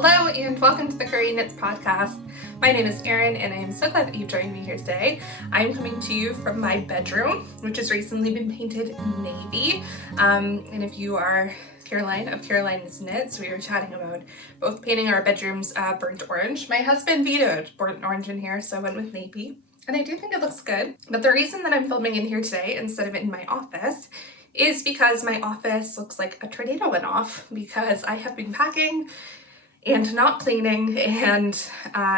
Hello and welcome to the Kuriaknits podcast. My name is Erin and I am so glad that you joined me here today. I am coming to you from my bedroom, which has recently been painted navy. And if you are Caroline of Caroline's Knits, we were chatting about both painting our bedrooms burnt orange. My husband vetoed burnt orange in here, so I went with navy. And I do think it looks good. But the reason that I'm filming in here today instead of in my office is because my office looks like a tornado went off because I have been packing and not cleaning, and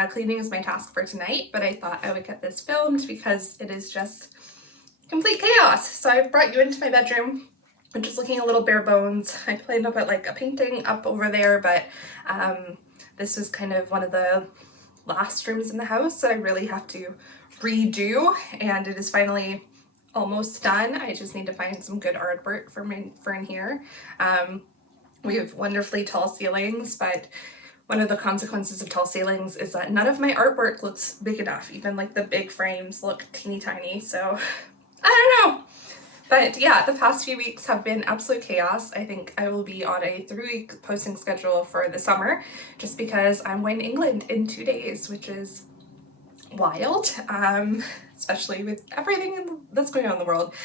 cleaning is my task for tonight, but I thought I would get this filmed because it is just complete chaos. So I've brought you into my bedroom, which is looking a little bare bones. I planned to put like a painting up over there, but this is kind of one of the last rooms in the house that I really have to redo, and it is finally almost done. I just need to find some good artwork for in here. We have wonderfully tall ceilings, but one of the consequences of tall ceilings is that none of my artwork looks big enough. Even like the big frames look teeny tiny, so I don't know. But yeah, the past few weeks have been absolute chaos. I think I will be on a 3-week posting schedule for the summer just because I'm going to England in 2 days, which is wild, especially with everything that's going on in the world.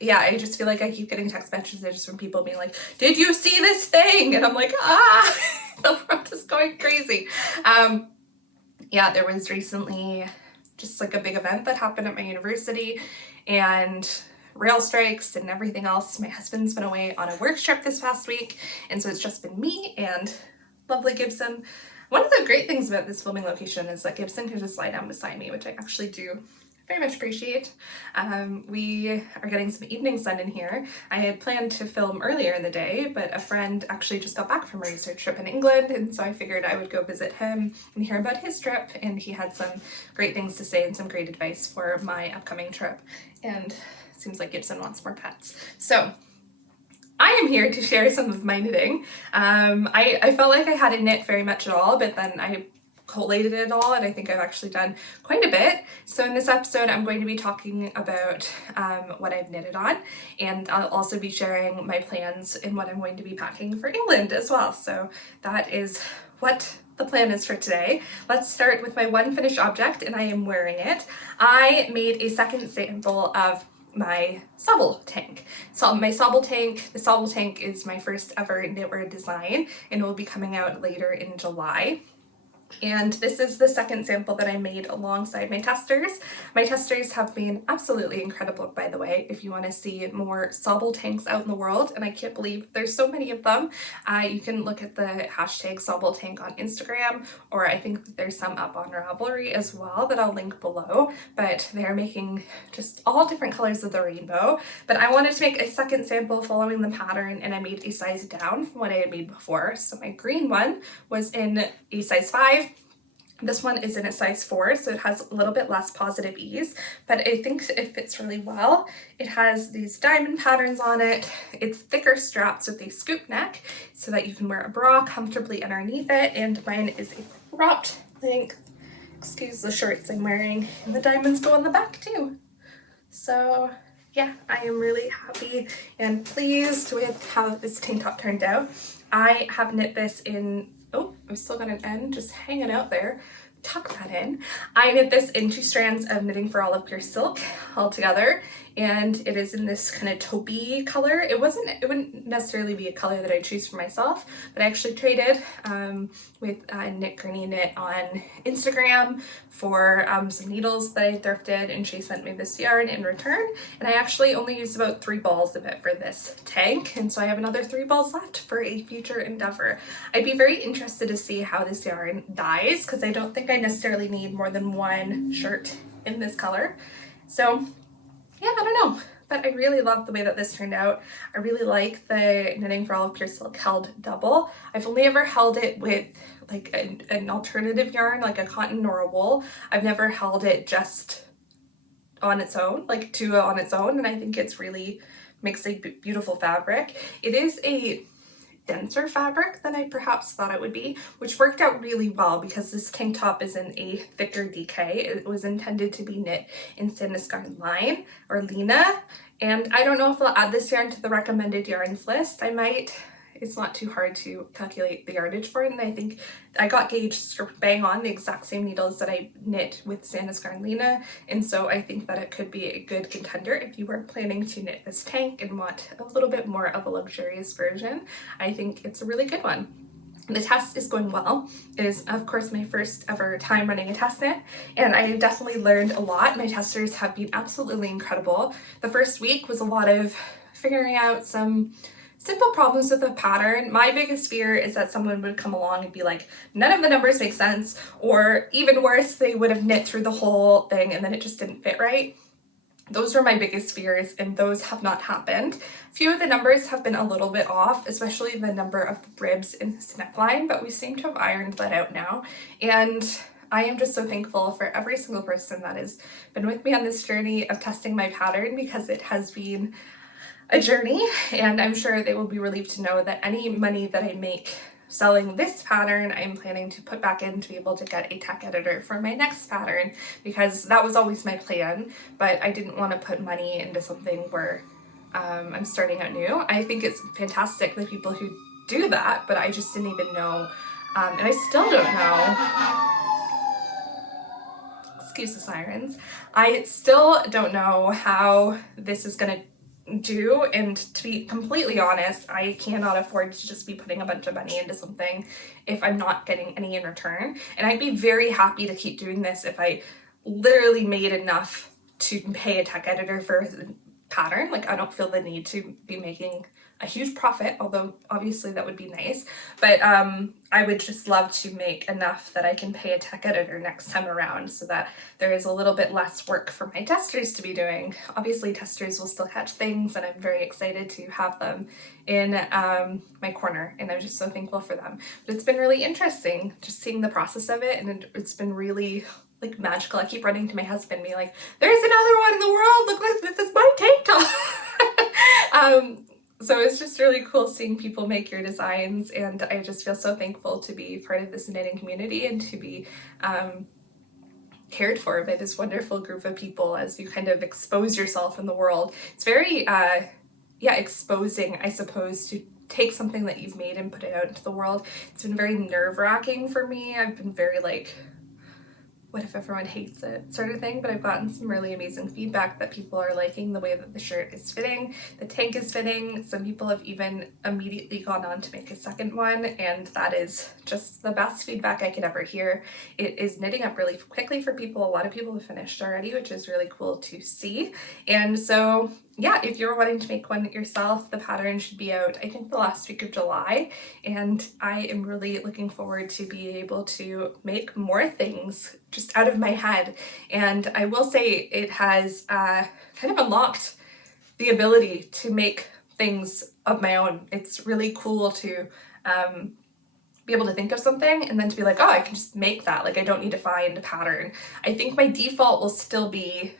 Yeah, I just feel like I keep getting text messages from people being like, did you see this thing? And I'm like, the world is going crazy. Yeah, there was recently just like a big event that happened at my university and rail strikes and everything else. My husband's been away on a work trip this past week, and so it's just been me and lovely Gibson. One of the great things about this filming location is that Gibson can just lie down beside me, which I actually do very much appreciate. We are getting some evening sun in here. I had planned to film earlier in the day, but a friend actually just got back from a research trip in England, and so I figured I would go visit him and hear about his trip, and he had some great things to say and some great advice for my upcoming trip, and it seems like Gibson wants more pets. So I am here to share some of my knitting. I felt like I hadn't knit very much at all, but then I collated it all, and I think I've actually done quite a bit. So in this episode I'm going to be talking about what I've knitted on, and I'll also be sharing my plans and what I'm going to be packing for England as well. So that is what the plan is for today. Let's start with my one finished object, and I am wearing it. I made a second sample of my Sauble Tank. So my Sauble Tank, the Sauble Tank is my first ever knitwear design, and it will be coming out later in July. And this is the second sample that I made alongside my testers. My testers have been absolutely incredible, by the way, if you want to see more Sauble Tanks out in the world, and I can't believe there's so many of them. You can look at the hashtag Sauble Tank on Instagram, or I think that there's some up on Ravelry as well that I'll link below, but they're making just all different colors of the rainbow. But I wanted to make a second sample following the pattern, and I made a size down from what I had made before. So my green one was in a size 5. This one is in a size 4, so it has a little bit less positive ease, but I think it fits really well. It has these diamond patterns on it. It's thicker straps with a scoop neck so that you can wear a bra comfortably underneath it, and mine is a cropped length. Excuse the shorts I'm wearing, and the diamonds go on the back too. So yeah, I am really happy and pleased with how this tank top turned out. I have knit this in, oh, I've still got an end just hanging out there. Tuck that in. I knit this in 2 strands of Knitting for Olive Pure Silk all together, and it is in this kind of taupey color. It wouldn't necessarily be a color that I choose for myself, but I actually traded with Knit Granny Knit on Instagram for some needles that I thrifted, and she sent me this yarn in return, and I actually only used about 3 balls of it for this tank, and so I have another 3 balls left for a future endeavor. I'd be very interested to see how this yarn dyes, because I don't think I necessarily need more than 1 shirt in this color. So yeah, I don't know, but I really love the way that this turned out. I really like the Knitting for Olive Pure Silk held double. I've only ever held it with like an alternative yarn, like a cotton or a wool. I've never held it just on its own, like on its own, and I think it's really makes a beautiful fabric. It is a denser fabric than I perhaps thought it would be, which worked out really well because this tank top is in a thicker DK. It was intended to be knit in Sandnesgarn line or Lena, and I don't know if I'll add this yarn to the recommended yarns list. I might. it's not too hard to calculate the yardage for it, and I think I got gauged bang on the exact same needles that I knit with Santa's Garnlina, and so I think that it could be a good contender if you were planning to knit this tank and want a little bit more of a luxurious version. I think it's a really good one. The test is going well. It is, of course, my first ever time running a test knit, and I have definitely learned a lot. My testers have been absolutely incredible. The first week was a lot of figuring out some simple problems with the pattern. My biggest fear is that someone would come along and be like, none of the numbers make sense, or even worse, they would have knit through the whole thing and then it just didn't fit right. Those were my biggest fears, and those have not happened. A few of the numbers have been a little bit off, especially the number of the ribs in this neckline, but we seem to have ironed that out now. And I am just so thankful for every single person that has been with me on this journey of testing my pattern, because it has been a journey, and I'm sure they will be relieved to know that any money that I make selling this pattern, I'm planning to put back in to be able to get a tech editor for my next pattern, because that was always my plan, but I didn't want to put money into something where I'm starting out new. I think it's fantastic, the people who do that, but I just didn't even know, and I still don't know. Excuse the sirens. I still don't know how this is gonna do, and to be completely honest, I cannot afford to just be putting a bunch of money into something if I'm not getting any in return. And I'd be very happy to keep doing this if I literally made enough to pay a tech editor for the pattern. Like, I don't feel the need to be making a huge profit, although obviously that would be nice, but I would just love to make enough that I can pay a tech editor next time around, so that there is a little bit less work for my testers to be doing. Obviously testers will still catch things, and I'm very excited to have them in my corner, and I'm just so thankful for them. But it's been really interesting just seeing the process of it, and it's been really like magical. I keep running to my husband and being like, there's another one in the world, look, this is my tank top. So it's just really cool seeing people make your designs, and I just feel so thankful to be part of this knitting community and to be cared for by this wonderful group of people as you kind of expose yourself in the world. It's very, exposing, I suppose, to take something that you've made and put it out into the world. It's been very nerve-wracking for me. I've been very like, what if everyone hates it sort of thing, but I've gotten some really amazing feedback that people are liking the way that the shirt is fitting, the tank is fitting. Some people have even immediately gone on to make a second one, and that is just the best feedback I could ever hear. It is knitting up really quickly for people. A lot of people have finished already, which is really cool to see. And so yeah, if you're wanting to make one yourself, the pattern should be out, I think, the last week of July, and I am really looking forward to being able to make more things just out of my head. And I will say it has kind of unlocked the ability to make things of my own. It's really cool to be able to think of something and then to be like, oh, I can just make that. Like, I don't need to find a pattern. I think my default will still be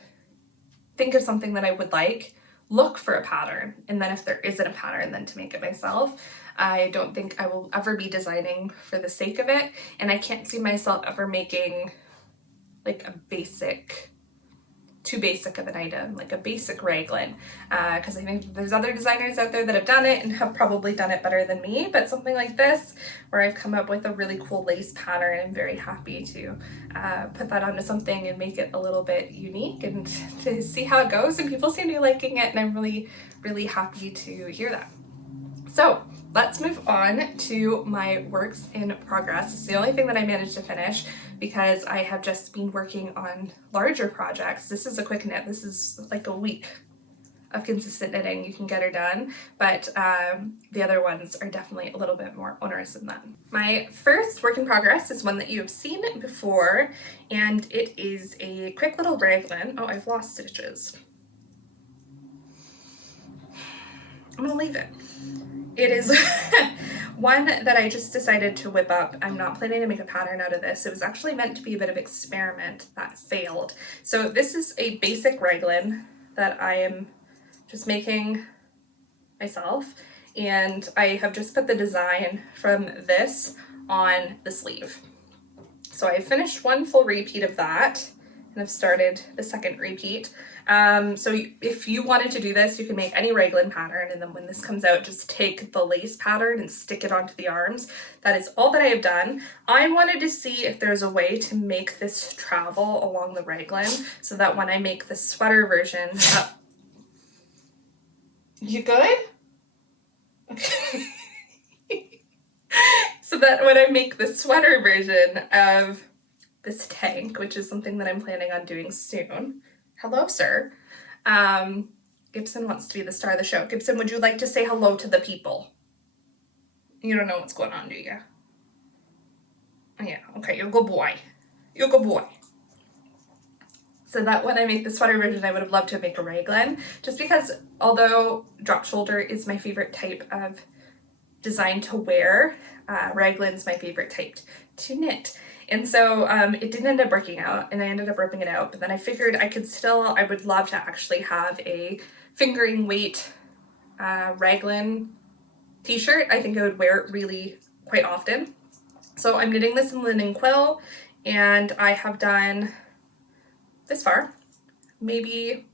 think of something that I would like, look for a pattern, and then if there isn't a pattern, then to make it myself. I don't think I will ever be designing for the sake of it, and I can't see myself ever making like a too basic of an item, like a basic raglan, because I think there's other designers out there that have done it and have probably done it better than me, but something like this, where I've come up with a really cool lace pattern, I'm very happy to put that onto something and make it a little bit unique and to see how it goes, and people seem to be liking it, and I'm really, really happy to hear that. So let's move on to my works in progress. It's the only thing that I managed to finish because I have just been working on larger projects. This is a quick knit. This is like a week of consistent knitting. You can get her done, but the other ones are definitely a little bit more onerous than that. My first work in progress is one that you have seen before, and it is a quick little raglan. Oh, I've lost stitches. I'm gonna leave it. It is one that I just decided to whip up. I'm not planning to make a pattern out of this. It was actually meant to be a bit of experiment that failed. So this is a basic raglan that I am just making myself, and I have just put the design from this on the sleeve. So I finished one full repeat of that, and I've started the second repeat. So if you wanted to do this, you can make any raglan pattern, and then when this comes out, just take the lace pattern and stick it onto the arms. That is all that I have done. I wanted to see if there's a way to make this travel along the raglan so that when I make the sweater version, you good? Okay. So that when I make the sweater version of this tank, which is something that I'm planning on doing soon. Hello, sir. Gibson wants to be the star of the show. Gibson, would you like to say hello to the people? You don't know what's going on, do you? Yeah, okay, you're a good boy. You're a good boy. So that when I make the sweater version, I would have loved to make a raglan, just because although drop shoulder is my favorite type of design to wear, raglan's my favorite type to knit. And so it didn't end up working out, and I ended up ripping it out, but then I figured I would love to actually have a fingering weight raglan t-shirt. I think I would wear it really quite often. So I'm knitting this in linen quill, and I have done this far, maybe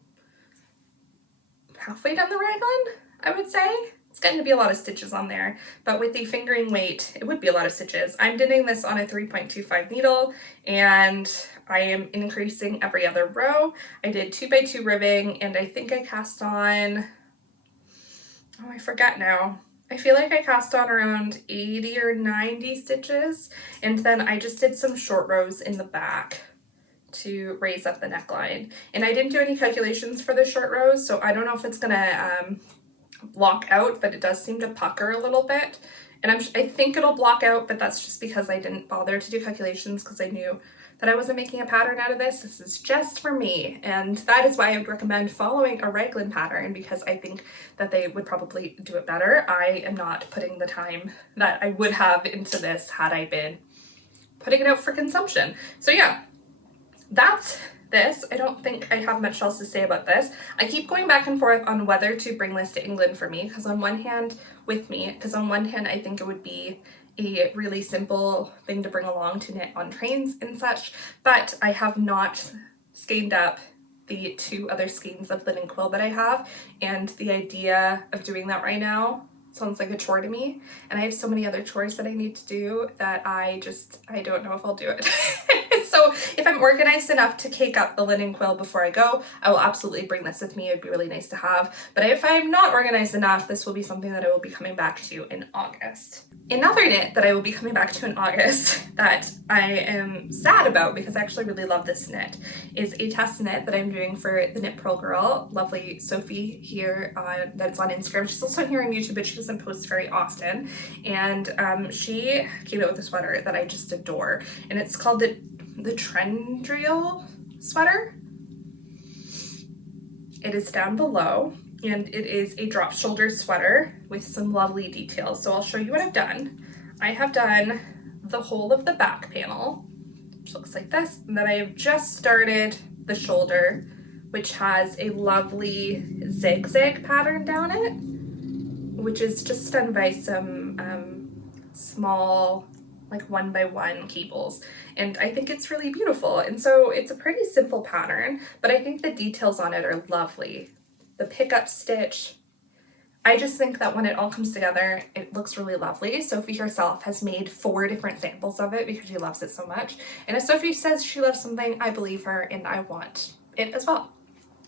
halfway down the raglan, I would say. It's going to be a lot of stitches on there, but with the fingering weight, it would be a lot of stitches. I'm knitting this on a 3.25 needle, and I am increasing every other row. I did 2x2 ribbing, and I think I cast on, oh, I forget now. I feel like I cast on around 80 or 90 stitches, and then I just did some short rows in the back to raise up the neckline. And I didn't do any calculations for the short rows, so I don't know if it's gonna block out, but it does seem to pucker a little bit, and I think it'll block out, but that's just because I didn't bother to do calculations because I knew that I wasn't making a pattern out of this. This is just for me, and that is why I would recommend following a raglan pattern, because I think that they would probably do it better. I am not putting the time that I would have into this had I been putting it out for consumption. So yeah, that's this. I don't think I have much else to say about this. I keep going back and forth on whether to bring this to England for me, because on one hand I think it would be a really simple thing to bring along to knit on trains and such, but I have not skeined up the 2 other skeins of linen quill that I have, and the idea of doing that right now sounds like a chore to me, and I have so many other chores that I need to do that I don't know if I'll do it. So if I'm organized enough to cake up the linen quill before I go, I will absolutely bring this with me. It'd be really nice to have. But if I'm not organized enough, this will be something that I will be coming back to in August. Another knit that I will be coming back to in August that I am sad about, because I actually really love this knit, is a test knit that I'm doing for the Knit Pearl Girl, lovely Sophie here that's on Instagram. She's also here on YouTube, but she doesn't post very often. And she came out with a sweater that I just adore, and it's called the Tendreil Sweater. It is down below, and it is a drop shoulder sweater with some lovely details. So I'll show you what I've done. I have done the whole of the back panel, which looks like this, and then I have just started the shoulder, which has a lovely zigzag pattern down it, which is just done by some small, like 1x1 cables, and I think it's really beautiful. And so it's a pretty simple pattern, but I think the details on it are lovely. The pickup stitch, I just think that when it all comes together, it looks really lovely. Sophie herself has made 4 different samples of it because she loves it so much, and if Sophie says she loves something, I believe her, and I want it as well.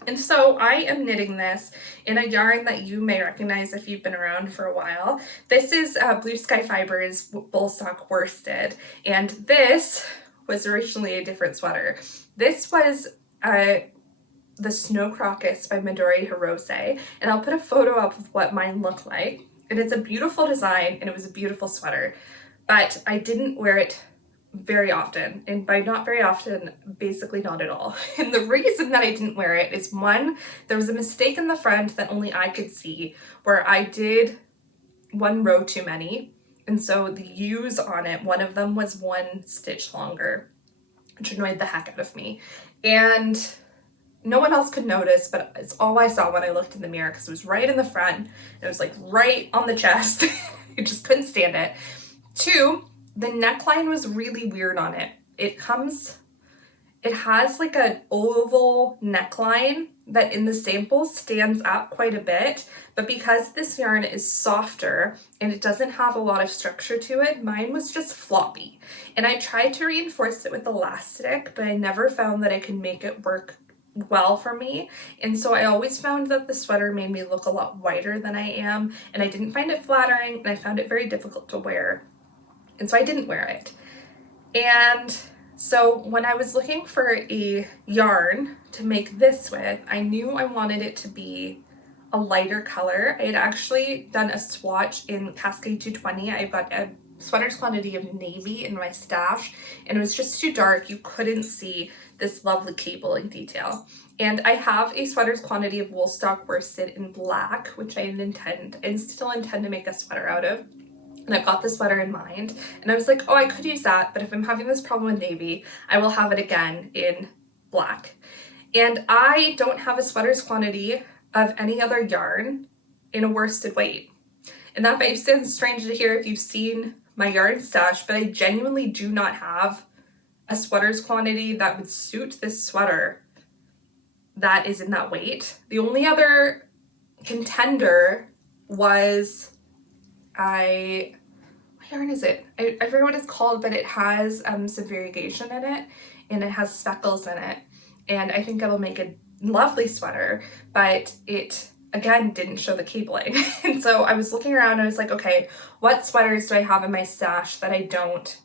And so I am knitting this in a yarn that you may recognize if you've been around for a while. This is Blue Sky Fibers Bullstock Worsted, and this was originally a different sweater. This was the Snow Crocus by Midori Hirose, and I'll put a photo up of what mine looked like. And it's a beautiful design, and it was a beautiful sweater, but I didn't wear it very often, and by not very often, basically not at all. And the reason that I didn't wear it is, one, there was a mistake in the front that only I could see, where I did 1 row too many, and so the U's on it, one of them was 1 stitch longer, which annoyed the heck out of me. And no one else could notice, but it's all I saw when I looked in the mirror, because it was right in the front, and it was like right on the chest. I just couldn't stand it. 2, the neckline was really weird on it. it has like an oval neckline that in the sample stands up quite a bit, but because this yarn is softer and it doesn't have a lot of structure to it, mine was just floppy. And I tried to reinforce it with elastic, but I never found that I could make it work well for me. And so I always found that the sweater made me look a lot wider than I am, and I didn't find it flattering, and I found it very difficult to wear. And so I didn't wear it. And so when I was looking for a yarn to make this with, I knew I wanted it to be a lighter color. I had actually done a swatch in Cascade 220. I've got a sweater's quantity of navy in my stash, and it was just too dark. You couldn't see this lovely cabling detail. And I have a sweater's quantity of wool stock worsted in black, which I still intend to make a sweater out of. And I've got the sweater in mind, and I was like, oh, I could use that, but if I'm having this problem with navy, I will have it again in black. And I don't have a sweater's quantity of any other yarn in a worsted weight. And that might sound strange to hear if you've seen my yarn stash, but I genuinely do not have a sweater's quantity that would suit this sweater that is in that weight. The only other contender was what yarn is it? I forget what it's called, but it has some variegation in it, and it has speckles in it, and I think it'll make a lovely sweater, but it again didn't show the cabling. And so I was looking around and I was like, okay, what sweaters do I have in my stash that I don't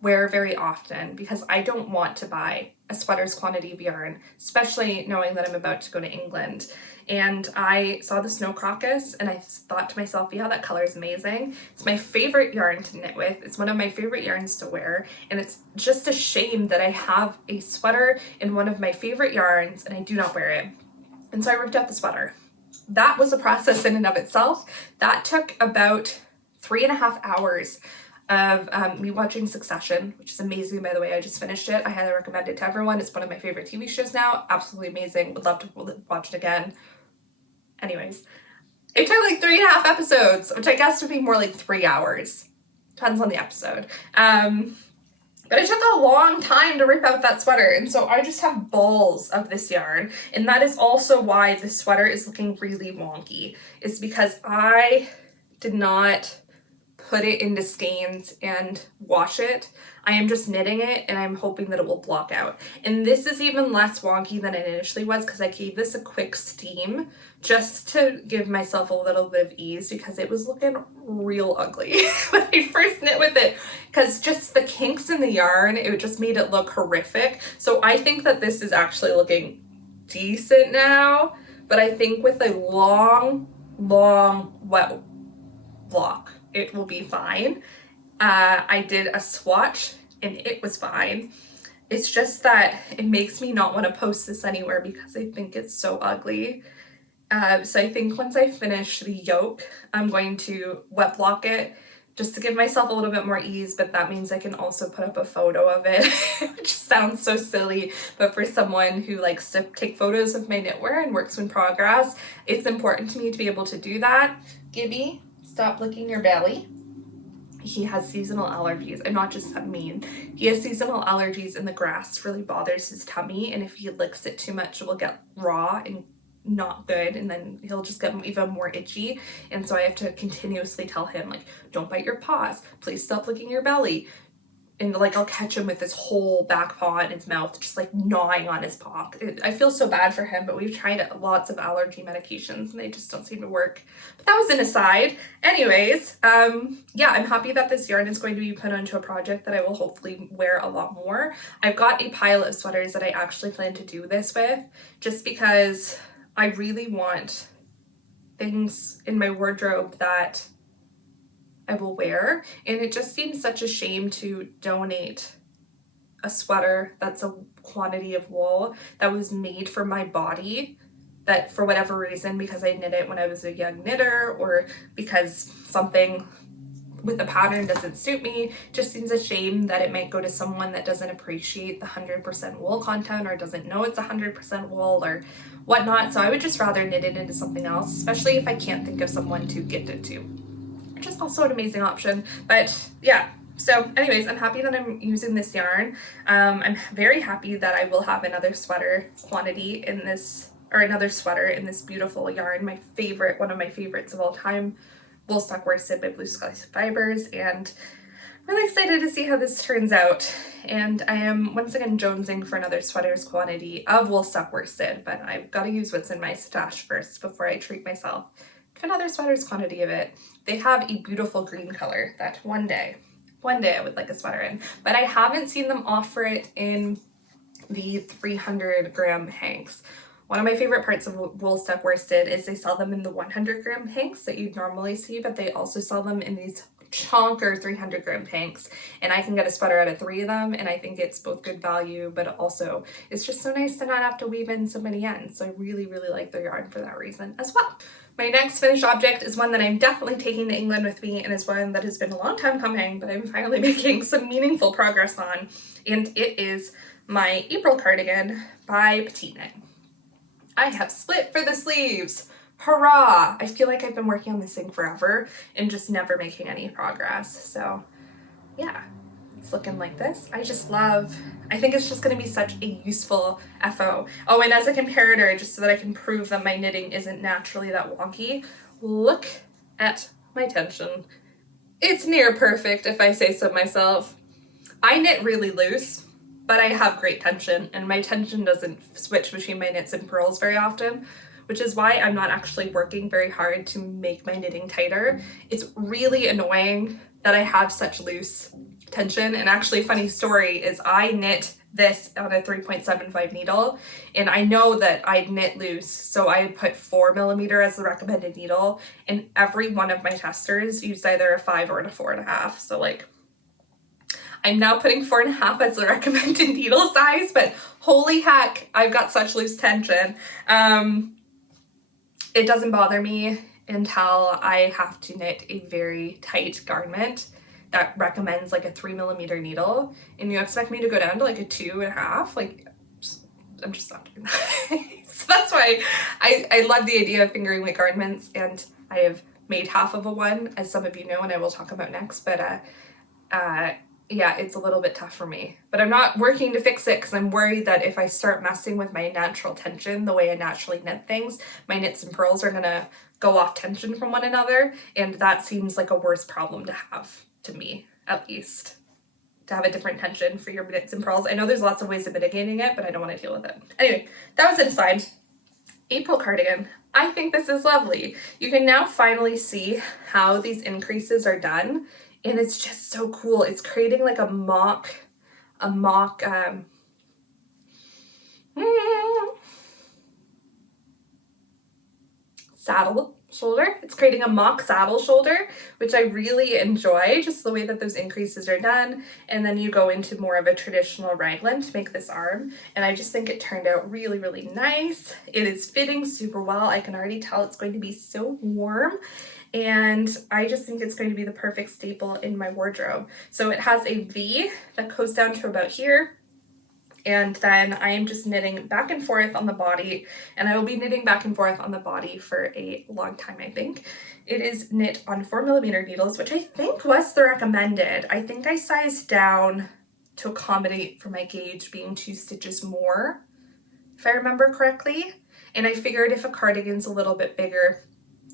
wear very often, because I don't want to buy a sweater's quantity of yarn, especially knowing that I'm about to go to England. And I saw the Snow Crocus and I thought to myself, yeah, that color is amazing. It's my favorite yarn to knit with. It's one of my favorite yarns to wear. And it's just a shame that I have a sweater in one of my favorite yarns and I do not wear it. And so I ripped out the sweater. That was a process in and of itself. That took about 3.5 hours of me watching Succession, which is amazing, by the way. I just finished it. I highly recommend it to everyone. It's one of my favorite TV shows now. Absolutely amazing. Would love to watch it again. Anyways, it took like 3.5 episodes, which I guess would be more like 3 hours. Depends on the episode. But it took a long time to rip out that sweater, and so I just have balls of this yarn, and that is also why this sweater is looking really wonky. It's because I did not put it into skeins and wash it. I am just knitting it and I'm hoping that it will block out. And this is even less wonky than it initially was because I gave this a quick steam just to give myself a little bit of ease, because it was looking real ugly when I first knit with it, because just the kinks in the yarn, it just made it look horrific. So I think that this is actually looking decent now, but I think with a long wet block, it will be fine. I did a swatch and it was fine. It's just that it makes me not want to post this anywhere because I think it's so ugly. So I think once I finish the yoke, I'm going to wet block it just to give myself a little bit more ease, but that means I can also put up a photo of it, which sounds so silly, but for someone who likes to take photos of my knitwear and works in progress, it's important to me to be able to do that. Gibby, stop licking your belly. He has seasonal allergies. I'm not just mean. He has seasonal allergies and the grass really bothers his tummy, and if he licks it too much, it will get raw and not good, and then he'll just get even more itchy. And so I have to continuously tell him, like, don't bite your paws, please stop licking your belly. And like I'll catch him with his whole back paw in his mouth, just like gnawing on his paw. I feel so bad for him, but we've tried lots of allergy medications and they just don't seem to work. But that was an aside. Anyways, yeah, I'm happy that this yarn is going to be put onto a project that I will hopefully wear a lot more. I've got a pile of sweaters that I actually plan to do this with, just because I really want things in my wardrobe that I will wear, and it just seems such a shame to donate a sweater that's a quantity of wool that was made for my body, that for whatever reason, because I knit it when I was a young knitter or because something with the pattern doesn't suit me, just seems a shame that it might go to someone that doesn't appreciate the 100% wool content or doesn't know it's 100% wool or whatnot. So I would just rather knit it into something else, especially if I can't think of someone to gift it to, which is also an amazing option. But yeah, So anyways, I'm happy that I'm using this yarn. I'm very happy that I will have another sweater quantity in this, or another sweater in this beautiful yarn. My favorite, one of my favorites of all time, Woolstock Worsted by Blue Sky Fibers, and I'm really excited to see how this turns out. And I am once again jonesing for another sweaters quantity of Woolstock Worsted, but I've got to use what's in my stash first before I treat myself to another sweaters quantity of it. They have a beautiful green color that one day I would like a sweater in, but I haven't seen them offer it in the 300 gram hanks. One of my favorite parts of Woolstock Worsted is they sell them in the 100 gram hanks that you'd normally see, but they also sell them in these chonker 300 gram hanks, and I can get a sweater out of 3 of them, and I think it's both good value, but also it's just so nice to not have to weave in so many ends. So I really, really like their yarn for that reason as well. My next finished object is one that I'm definitely taking to England with me, and is one that has been a long time coming, but I'm finally making some meaningful progress on, and it is my April cardigan by PetiteKnit. I have split for the sleeves. Hurrah! I feel like I've been working on this thing forever and just never making any progress. So yeah, it's looking like this. I think it's just going to be such a useful FO. Oh, and as a comparator, just so that I can prove that my knitting isn't naturally that wonky, look at my tension. It's near perfect if I say so myself. I knit really loose, but I have great tension, and my tension doesn't switch between my knits and purls very often, which is why I'm not actually working very hard to make my knitting tighter. It's really annoying that I have such loose tension. And actually, funny story is I knit this on a 3.75 needle, and I know that I'd knit loose, so I put 4mm as the recommended needle, and every one of my testers used either a 5 or a 4.5. So like, I'm now putting 4.5 as the recommended needle size, but holy heck, I've got such loose tension. It doesn't bother me until I have to knit a very tight garment that recommends like a 3mm needle, and you expect me to go down to like a 2.5. Like, I'm just not doing that. So that's why I love the idea of fingering weight garments, and I have made half of a one, as some of you know, and I will talk about next, but yeah, it's a little bit tough for me, but I'm not working to fix it because I'm worried that if I start messing with my natural tension, the way I naturally knit things, my knits and purls are gonna go off tension from one another, and that seems like a worse problem to have, to me at least, to have a different tension for your knits and purls. I know there's lots of ways of mitigating it, but I don't want to deal with it. Anyway, that was an aside. April cardigan. I think this is lovely. You can now finally see how these increases are done, and it's just so cool. It's creating like a mock saddle shoulder. It's creating a mock saddle shoulder, which I really enjoy, just the way that those increases are done. And then you go into more of a traditional raglan to make this arm. And I just think it turned out really, really nice. It is fitting super well. I can already tell it's going to be so warm. And I just think it's going to be the perfect staple in my wardrobe. So it has a V that goes down to about here. And then I am just knitting back and forth on the body, and I will be knitting back and forth on the body for a long time, I think. It is knit on 4mm needles, which I think was the recommended. I think I sized down to accommodate for my gauge being 2 stitches more, if I remember correctly. And I figured if a cardigan's a little bit bigger,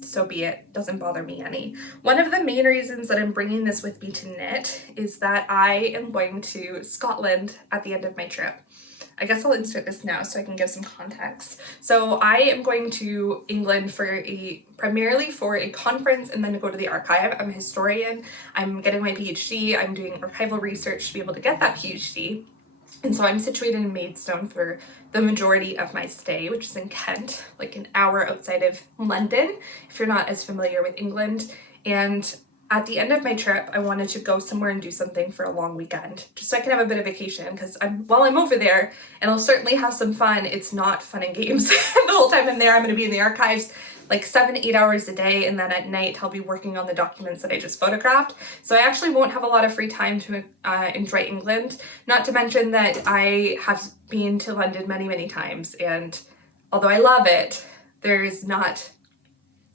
so be it. Doesn't bother me any. One of the main reasons that I'm bringing this with me to knit is that I am going to Scotland at the end of my trip. I guess I'll insert this now so I can give some context. So I am going to England primarily for a conference, and then to go to the archive. I'm a historian. I'm getting my PhD. I'm doing archival research to be able to get that PhD. And so I'm situated in Maidstone for the majority of my stay, which is in Kent, like an hour outside of London, if you're not as familiar with England. And at the end of my trip, I wanted to go somewhere and do something for a long weekend, just so I can have a bit of vacation, because while I'm over there, and I'll certainly have some fun, it's not fun and games. The whole time I'm there, I'm going to be in the archives like 7-8 hours a day, and then at night I'll be working on the documents that I just photographed. So I actually won't have a lot of free time to enjoy England, not to mention that I have been to London many, many times, and although I love it, there's not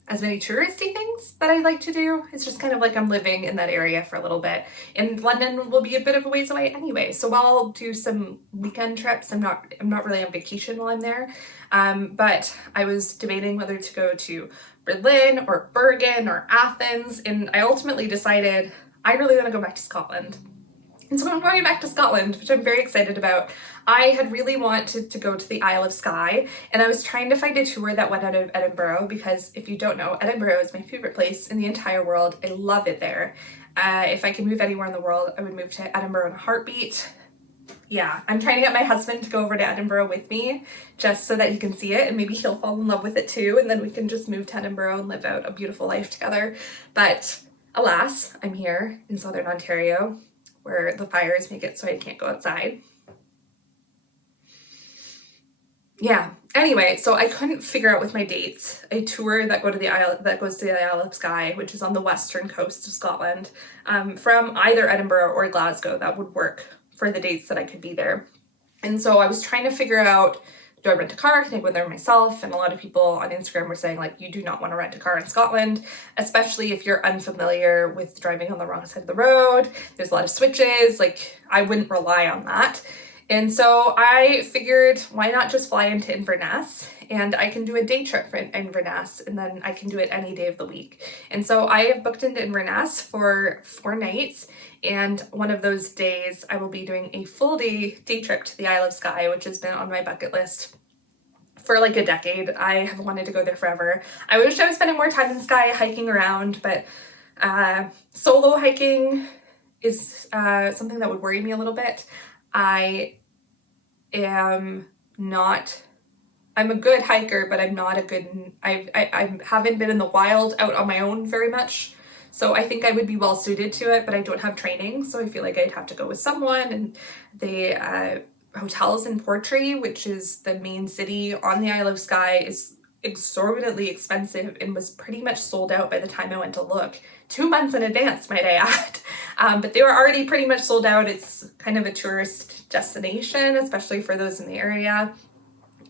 as many touristy things that I like to do. It's just kind of like I'm living in that area for a little bit. And London will be a bit of a ways away anyway. So while I'll do some weekend trips, I'm not really on vacation while I'm there. But I was debating whether to go to Berlin or Bergen or Athens, and I ultimately decided I really want to go back to Scotland. And so I'm going back to Scotland, which I'm very excited about. I had really wanted to go to the Isle of Skye, and I was trying to find a tour that went out of Edinburgh, because if you don't know, Edinburgh is my favorite place in the entire world. I love it there. If I could move anywhere in the world, I would move to Edinburgh in a heartbeat. Yeah, I'm trying to get my husband to go over to Edinburgh with me, just so that he can see it, and maybe he'll fall in love with it too, and then we can just move to Edinburgh and live out a beautiful life together. But alas, I'm here in Southern Ontario, where the fires make it so I can't go outside. Yeah, anyway, so I couldn't figure out with my dates a tour that goes to the Isle of Skye, which is on the western coast of Scotland, from either Edinburgh or Glasgow that would work for the dates that I could be there. And so I was trying to figure out, do I rent a car? Can I go there myself? And a lot of people on Instagram were saying, like, you do not want to rent a car in Scotland, especially if you're unfamiliar with driving on the wrong side of the road. There's a lot of switches. Like, I wouldn't rely on that. And so I figured, why not just fly into Inverness, and I can do a day trip for Inverness, and then I can do it any day of the week. And so I have booked into Inverness for 4 nights, and one of those days I will be doing a full day trip to the Isle of Skye, which has been on my bucket list for like a decade. I have wanted to go there forever. I wish I was spending more time in Skye hiking around, but solo hiking is something that would worry me a little bit. I'm a good hiker, but I'm not a good, I haven't been in the wild out on my own very much. So I think I would be well suited to it, but I don't have training. So I feel like I'd have to go with someone. And the hotels in Portree, which is the main city on the Isle of Skye, is exorbitantly expensive and was pretty much sold out by the time I went to look. 2 months in advance, might I add. But they were already pretty much sold out. It's kind of a tourist destination, especially for those in the area.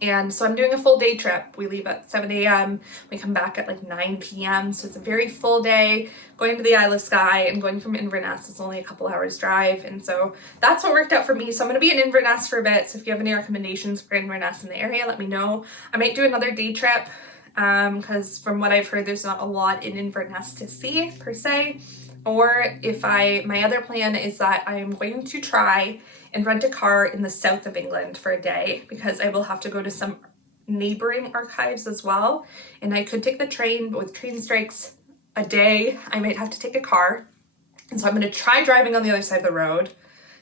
And so I'm doing a full day trip. We leave at 7 a.m. We come back at like 9 p.m. So it's a very full day going to the Isle of Skye, and going from Inverness is only a couple hours drive. And so that's what worked out for me. So I'm going to be in Inverness for a bit. So if you have any recommendations for Inverness in the area, let me know. I might do another day trip because from what I've heard, there's not a lot in Inverness to see per se. Or my other plan is that I am going to try and rent a car in the south of England for a day, because I will have to go to some neighboring archives as well. And I could take the train, but with train strikes a day, I might have to take a car. And so I'm going to try driving on the other side of the road.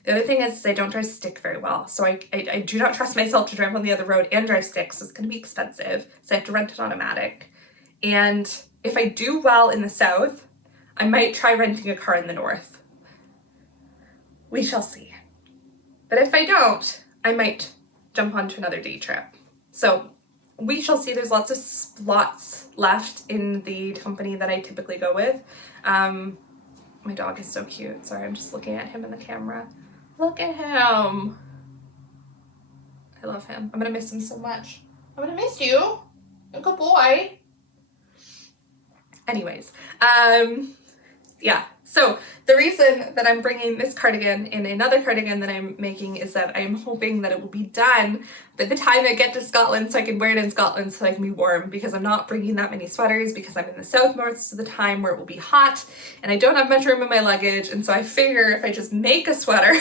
The other thing is I don't drive stick very well. So I do not trust myself to drive on the other road and drive stick. So it's going to be expensive. So I have to rent an automatic. And if I do well in the south, I might try renting a car in the north. We shall see. But if I don't, I might jump onto another day trip. So we shall see. There's lots of slots left in the company that I typically go with. My dog is so cute. Sorry, I'm just looking at him in the camera. Look at him. I love him. I'm gonna miss him so much. I'm gonna miss you. You're a good boy. Anyways, yeah. So the reason that I'm bringing this cardigan and another cardigan that I'm making is that I'm hoping that it will be done by the time I get to Scotland, so I can wear it in Scotland so I can be warm, because I'm not bringing that many sweaters because I'm in the south most of the time where it will be hot and I don't have much room in my luggage. And so I figure if I just make a sweater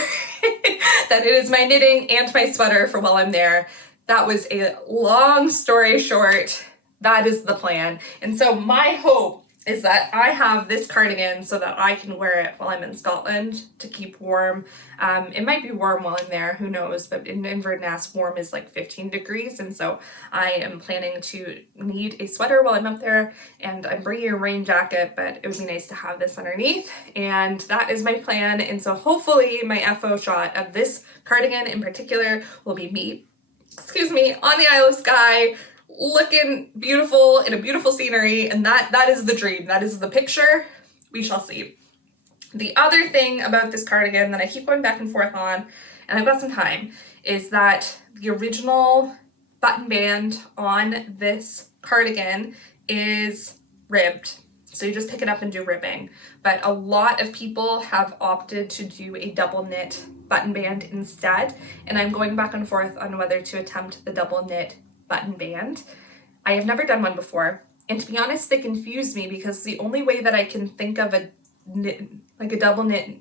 that it is my knitting and my sweater for while I'm there. That was a long story short. That is the plan. And so my hope is that I have this cardigan so that I can wear it while I'm in Scotland to keep warm. It might be warm while I'm there, who knows, but in Inverness, warm is like 15 degrees, and so I am planning to need a sweater while I'm up there, and I'm bringing a rain jacket, but it would be nice to have this underneath, and that is my plan. And so hopefully my FO shot of this cardigan in particular will be me, on the Isle of Skye, looking beautiful in a beautiful scenery, and that is the dream. That is the picture. We shall see. The other thing about this cardigan that I keep going back and forth on, and I've got some time, is that the original button band on this cardigan is ribbed. So you just pick it up and do ribbing. But a lot of people have opted to do a double knit button band instead. And I'm going back and forth on whether to attempt the double knit button band. I have never done one before. And to be honest, they confuse me because the only way that I can think of a knit, like a double knit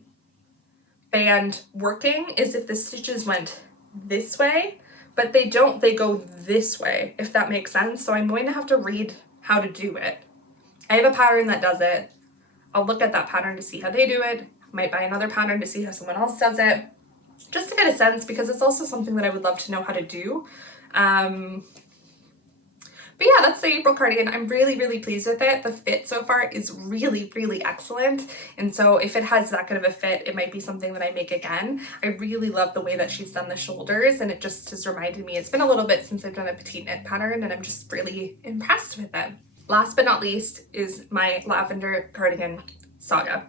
band working is if the stitches went this way, but they don't, they go this way, if that makes sense. So I'm going to have to read how to do it. I have a pattern that does it. I'll look at that pattern to see how they do it. Might buy another pattern to see how someone else does it, just to get a sense, because it's also something that I would love to know how to do. But yeah, that's the April cardigan. I'm really, really pleased with it. The fit so far is really, really excellent. And so if it has that kind of a fit, it might be something that I make again. I really love the way that she's done the shoulders, and it just has reminded me, it's been a little bit since I've done a PetiteKnit pattern, and I'm just really impressed with it. Last but not least is my lavender cardigan saga.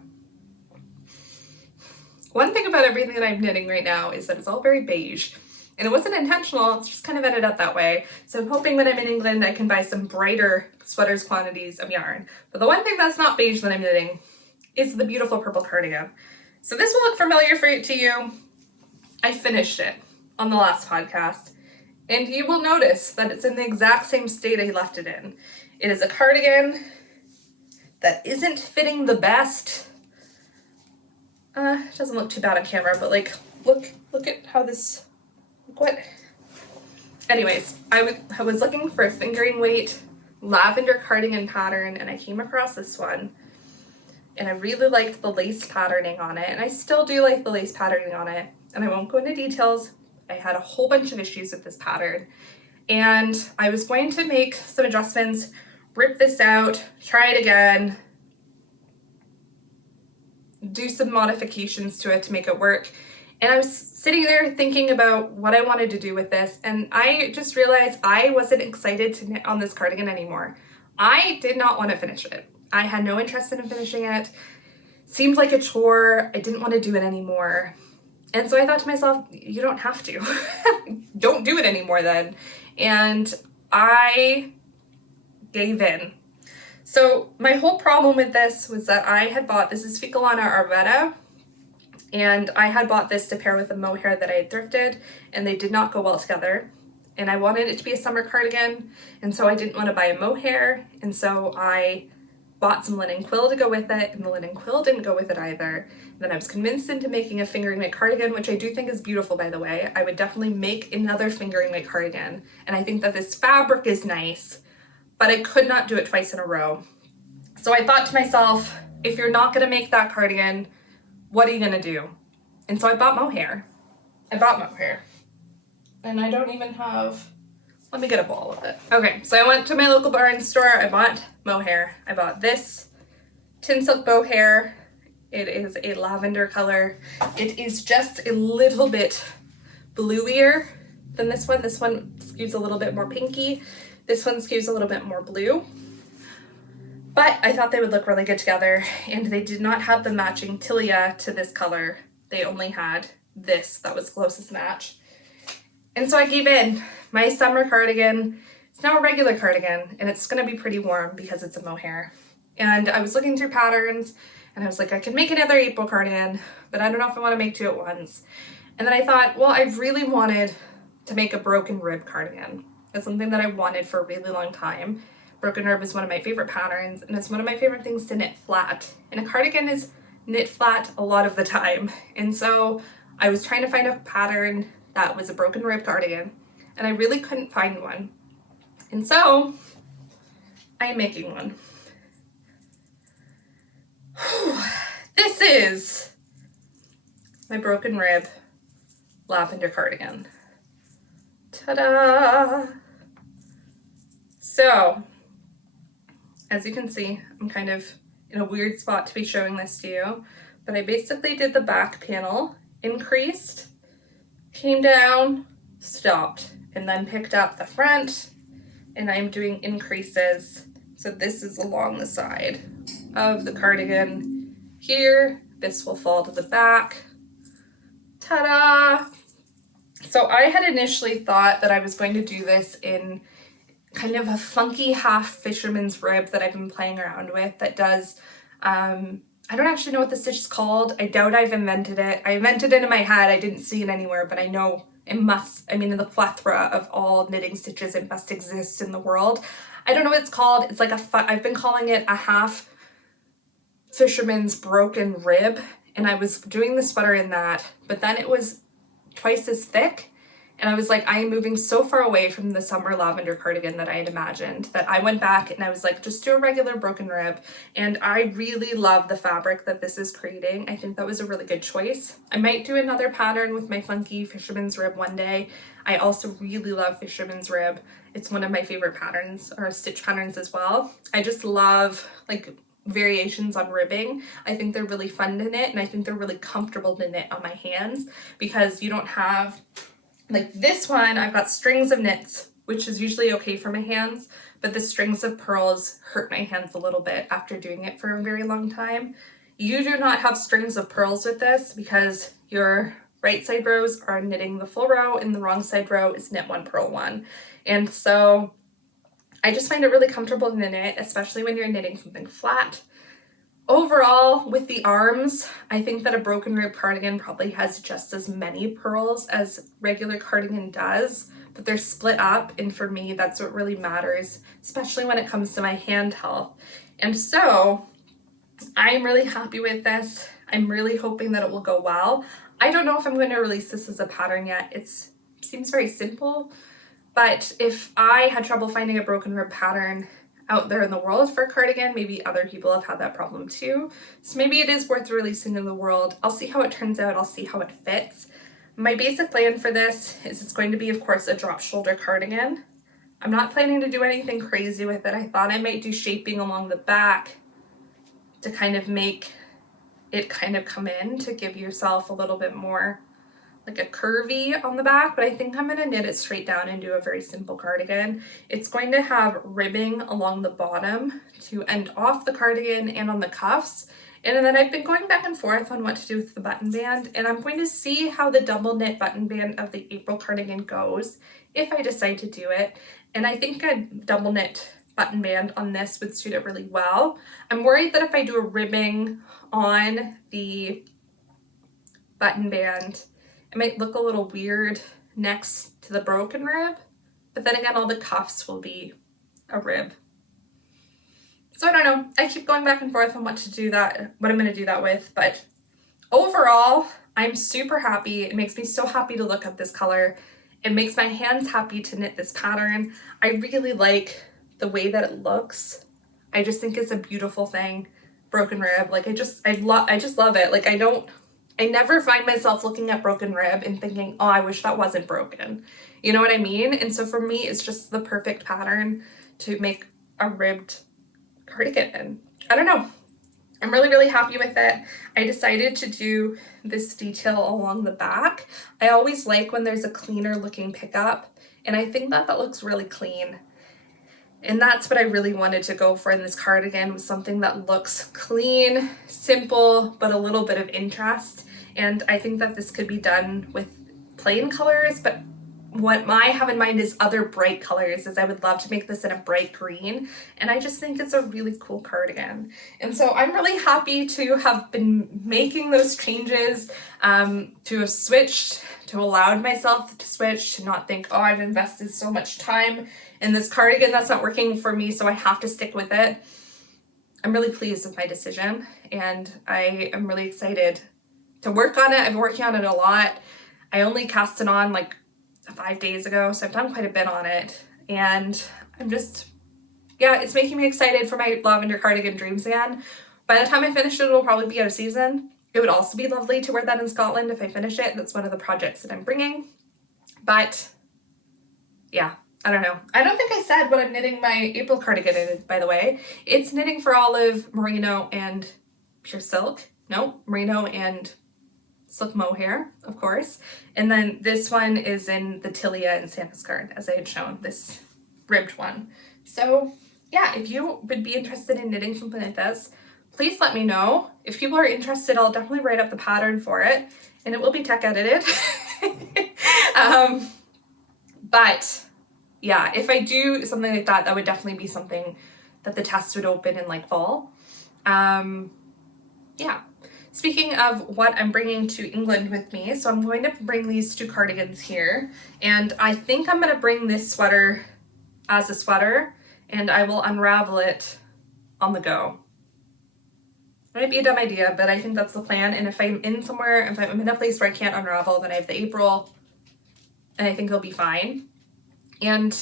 One thing about everything that I'm knitting right now is that it's all very beige. And it wasn't intentional, it's just kind of ended up that way. So I'm hoping when I'm in England I can buy some brighter sweaters quantities of yarn. But the one thing that's not beige that I'm knitting is the beautiful purple cardigan. So this will look familiar to you. I finished it on the last podcast. And you will notice that it's in the exact same state I left it in. It is a cardigan that isn't fitting the best. It doesn't look too bad on camera, but like, look at how this, look what. Anyways, I was looking for a fingering weight lavender cardigan pattern, and I came across this one. And I really liked the lace patterning on it, and I still do like the lace patterning on it. And I won't go into details. I had a whole bunch of issues with this pattern. And I was going to make some adjustments, rip this out, try it again, do some modifications to it to make it work. And I was sitting there thinking about what I wanted to do with this, and I just realized I wasn't excited to knit on this cardigan anymore. I did not want to finish it. I had no interest in finishing it. Seemed like a chore. I didn't want to do it anymore. And so I thought to myself, you don't have to. Don't do it anymore then. And I gave in. So my whole problem with this was that I had bought, this is Ficalana arvetta, and I had bought this to pair with a mohair that I had thrifted, and they did not go well together. And I wanted it to be a summer cardigan, and so I didn't want to buy a mohair, and so I bought some linen quill to go with it, and the linen quill didn't go with it either. Then I was convinced into making a fingering weight cardigan, which I do think is beautiful, by the way. I would definitely make another fingering weight cardigan, and I think that this fabric is nice, but I could not do it twice in a row. So I thought to myself, if you're not gonna make that cardigan, what are you gonna do? And so I bought mohair. And I don't even have, let me get a ball of it. Okay, so I went to my local barn store, I bought mohair. I bought this tin silk mohair. It is a lavender color. It is just a little bit bluier than this one. This one skews a little bit more pinky. This one skews a little bit more blue. But I thought they would look really good together, and they did not have the matching tilia to this color. They only had this that was closest match. And so I gave in. My summer cardigan, it's now a regular cardigan, and it's gonna be pretty warm because it's a mohair. And I was looking through patterns, and I was like, I could make another April cardigan, but I don't know if I wanna make two at once. And then I thought, well, I really wanted to make a broken rib cardigan. It's something that I wanted for a really long time. Broken rib is one of my favorite patterns, and it's one of my favorite things to knit flat. And a cardigan is knit flat a lot of the time. And so I was trying to find a pattern that was a broken rib cardigan, and I really couldn't find one. And so I am making one. This is my broken rib lavender cardigan. Ta-da! So, as you can see, I'm kind of in a weird spot to be showing this to you, but I basically did the back panel, increased, came down, stopped, and then picked up the front, and I'm doing increases. So this is along the side of the cardigan here. This will fall to the back. Ta-da! So I had initially thought that I was going to do this in kind of a funky half fisherman's rib that I've been playing around with that does, I don't actually know what the stitch is called. I doubt I've invented it. I invented it in my head. I didn't see it anywhere, but I know it must, I mean, in the plethora of all knitting stitches, it must exist in the world. I don't know what it's called. It's like I've been calling it a half fisherman's broken rib, and I was doing the sweater in that, but then it was twice as thick. And I was like, I am moving so far away from the summer lavender cardigan that I had imagined that I went back and I was like, just do a regular broken rib. And I really love the fabric that this is creating. I think that was a really good choice. I might do another pattern with my funky fisherman's rib one day. I also really love fisherman's rib. It's one of my favorite patterns, or stitch patterns as well. I just love like variations on ribbing. I think they're really fun to knit, and I think they're really comfortable to knit on my hands because you don't have, like this one, I've got strings of knits, which is usually okay for my hands, but the strings of pearls hurt my hands a little bit after doing it for a very long time. You do not have strings of pearls with this because your right side rows are knitting the full row and the wrong side row is knit one, purl one. And so I just find it really comfortable to knit, especially when you're knitting something flat. Overall, with the arms, I think that a broken rib cardigan probably has just as many pearls as regular cardigan does, but they're split up, and for me, that's what really matters, especially when it comes to my hand health. And so, I'm really happy with this. I'm really hoping that it will go well. I don't know if I'm going to release this as a pattern yet. It seems very simple, but if I had trouble finding a broken rib pattern out there in the world for a cardigan, maybe other people have had that problem too. So maybe it is worth releasing in the world. I'll see how it turns out. I'll see how it fits. My basic plan for this is it's going to be, of course, a drop shoulder cardigan. I'm not planning to do anything crazy with it. I thought I might do shaping along the back to kind of make it kind of come in to give yourself a little bit more like a curvy on the back, but I think I'm going to knit it straight down and do a very simple cardigan. It's going to have ribbing along the bottom to end off the cardigan and on the cuffs. And then I've been going back and forth on what to do with the button band, and I'm going to see how the double knit button band of the April cardigan goes if I decide to do it. And I think a double knit button band on this would suit it really well. I'm worried that if I do a ribbing on the button band, it might look a little weird next to the broken rib, but then again, all the cuffs will be a rib. So I don't know. I keep going back and forth on what I'm going to do that with, but overall, I'm super happy. It makes me so happy to look at this color. It makes my hands happy to knit this pattern. I really like the way that it looks. I just think it's a beautiful thing. Broken rib, like I just love it. Like I never find myself looking at broken rib and thinking, oh, I wish that wasn't broken. You know what I mean? And so for me, it's just the perfect pattern to make a ribbed cardigan in. I don't know. I'm really, really happy with it. I decided to do this detail along the back. I always like when there's a cleaner looking pickup, and I think that looks really clean. And that's what I really wanted to go for in this cardigan, was something that looks clean, simple, but a little bit of interest. And I think that this could be done with plain colors, but what I have in mind is other bright colors, as I would love to make this in a bright green. And I just think it's a really cool cardigan. And so I'm really happy to have been making those changes, to have switched, to allowed myself to switch, to not think, oh, I've invested so much time in this cardigan that's not working for me, so I have to stick with it. I'm really pleased with my decision, and I am really excited to work on it. I've been working on it a lot. I only cast it on like 5 days ago, so I've done quite a bit on it, and I'm just, yeah, it's making me excited for my lavender cardigan dreams again. By the time I finish it, it'll probably be out of season. It would also be lovely to wear that in Scotland if I finish it. That's one of the projects that I'm bringing. But yeah, I don't know. I don't think I said what I'm knitting my April cardigan in, by the way. It's knitting for Olive, Merino, and Pure Silk. No, Merino and Silk Mohair, of course. And then this one is in the Tilia and Santa's card, as I had shown, this ribbed one. So yeah, if you would be interested in knitting something like this, please let me know. If people are interested, I'll definitely write up the pattern for it, and it will be tech edited. But yeah, if I do something like that, that would definitely be something that the test would open in like fall. Yeah. Speaking of what I'm bringing to England with me, so I'm going to bring these 2 cardigans here, and I think I'm going to bring this sweater as a sweater, and I will unravel it on the go. It might be a dumb idea, but I think that's the plan, and if I'm in somewhere, if I'm in a place where I can't unravel, then I have the April, and I think it'll be fine. And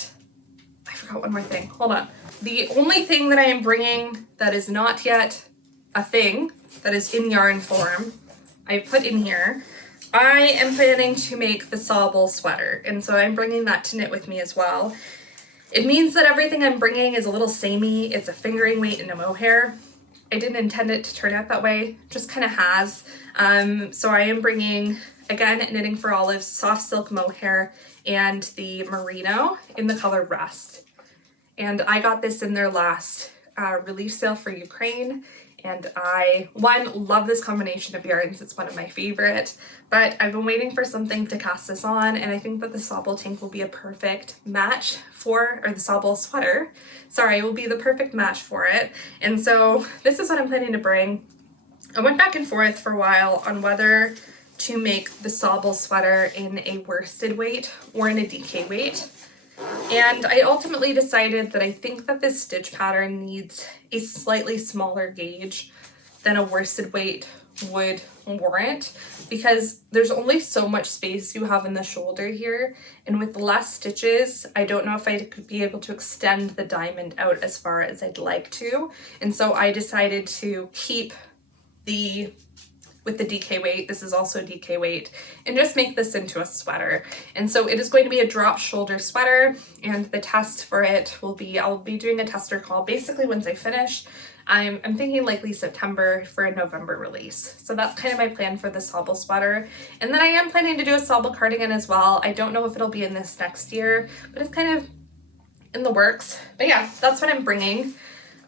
I forgot one more thing. Hold on. The only thing that I am bringing that is not yet a thing, that is in yarn form, I put in here. I am planning to make the Sauble sweater, and so I'm bringing that to knit with me as well. It means that everything I'm bringing is a little samey. It's a fingering weight and a mohair. I didn't intend it to turn out that way, just kind of has. So I am bringing, again, Knitting for Olives soft silk mohair and the merino in the color Rust. And I got this in their last relief sale for Ukraine, and I, love this combination of yarns. It's one of my favorite, but I've been waiting for something to cast this on, and I think that the Sauble Tank will be a perfect match for, or the Sauble sweater, sorry, will be the perfect match for it. And so this is what I'm planning to bring. I went back and forth for a while on whether to make the Sauble sweater in a worsted weight or in a DK weight. And I ultimately decided that I think that this stitch pattern needs a slightly smaller gauge than a worsted weight would warrant, because there's only so much space you have in the shoulder here, and with less stitches I don't know if I could be able to extend the diamond out as far as I'd like to. And so I decided to keep with the DK weight, this is also DK weight, and just make this into a sweater. And so it is going to be a drop shoulder sweater, and the test for it will be, I'll be doing a tester call basically once I finish. I'm thinking likely September for a November release. So that's kind of my plan for the Sauble sweater. And then I am planning to do a Sauble cardigan as well. I don't know if it'll be in this next year, but it's kind of in the works. But yeah, that's what I'm bringing.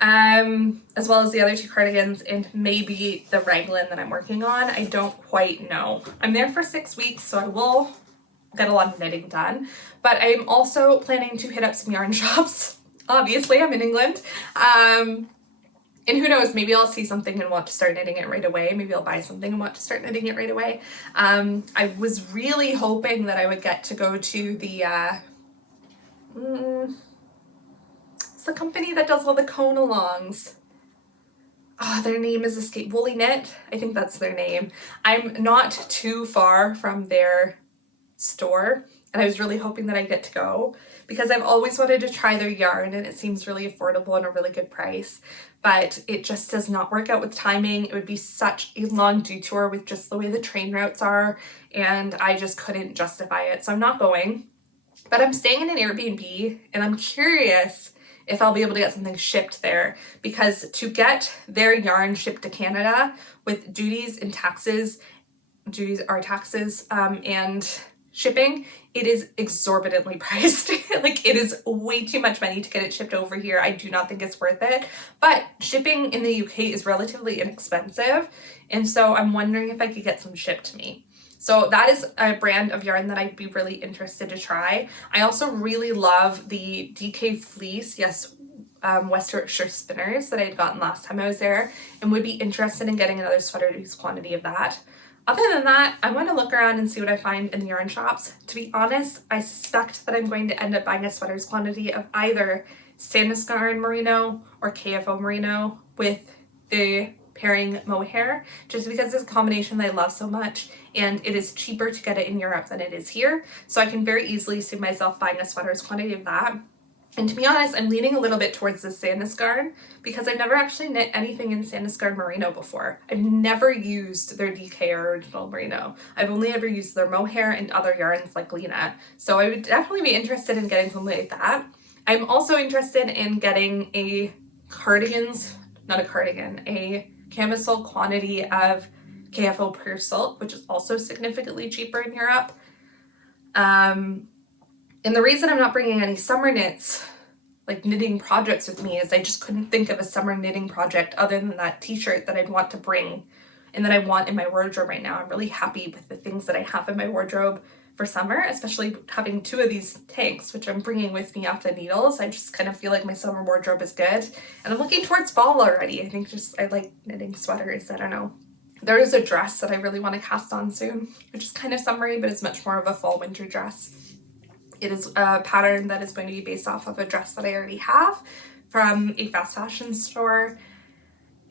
As well as the other 2 cardigans and maybe the Raglan that I'm working on. I don't quite know. I'm there for 6 weeks, so I will get a lot of knitting done, but I'm also planning to hit up some yarn shops. Obviously, I'm in England. And who knows, maybe I'll see something and want to start knitting it right away. Maybe I'll buy something and want to start knitting it right away. I was really hoping that I would get to go to the, the company that does all the cone alongs. Oh, their name is escape. Woolly Knit, I think that's their name. I'm not too far from their store, and I was really hoping that I get to go because I've always wanted to try their yarn, and it seems really affordable and a really good price, but it just does not work out with timing. It would be such a long detour with just the way the train routes are, and I just couldn't justify it, so I'm not going. But I'm staying in an Airbnb, and I'm curious if I'll be able to get something shipped there, because to get their yarn shipped to Canada with duties and taxes, duties are taxes, and shipping, it is exorbitantly priced. Like, it is way too much money to get it shipped over here. I do not think it's worth it, but shipping in the UK is relatively inexpensive, and so I'm wondering if I could get some shipped to me. So that is a brand of yarn that I'd be really interested to try. I also really love the DK fleece, yes, West Yorkshire spinners that I had gotten last time I was there, and would be interested in getting another sweater use quantity of that. Other than that, I want to look around and see what I find in the yarn shops. To be honest, I suspect that I'm going to end up buying a sweater's quantity of either Sandisgarn merino or KFO merino with the pairing mohair, just because it's a combination that I love so much, and it is cheaper to get it in Europe than it is here, so I can very easily see myself buying a sweater's quantity of that. And to be honest, I'm leaning a little bit towards the Sandisgarn because I've never actually knit anything in Sandisgarn merino before. I've never used their DK or original merino. I've only ever used their mohair and other yarns like Lena, so I would definitely be interested in getting something like that. I'm also interested in getting a camisole quantity of KFO pure silk, which is also significantly cheaper in Europe. And the reason I'm not bringing any summer knits, like knitting projects with me, is I just couldn't think of a summer knitting project other than that t-shirt that I'd want to bring and that I want in my wardrobe right now. I'm really happy with the things that I have in my wardrobe for summer, especially having 2 of these tanks, which I'm bringing with me off the needles. I just kind of feel like my summer wardrobe is good. And I'm looking towards fall already. I think I like knitting sweaters. I don't know. There is a dress that I really want to cast on soon, which is kind of summery, but it's much more of a fall winter dress. It is a pattern that is going to be based off of a dress that I already have from a fast fashion store.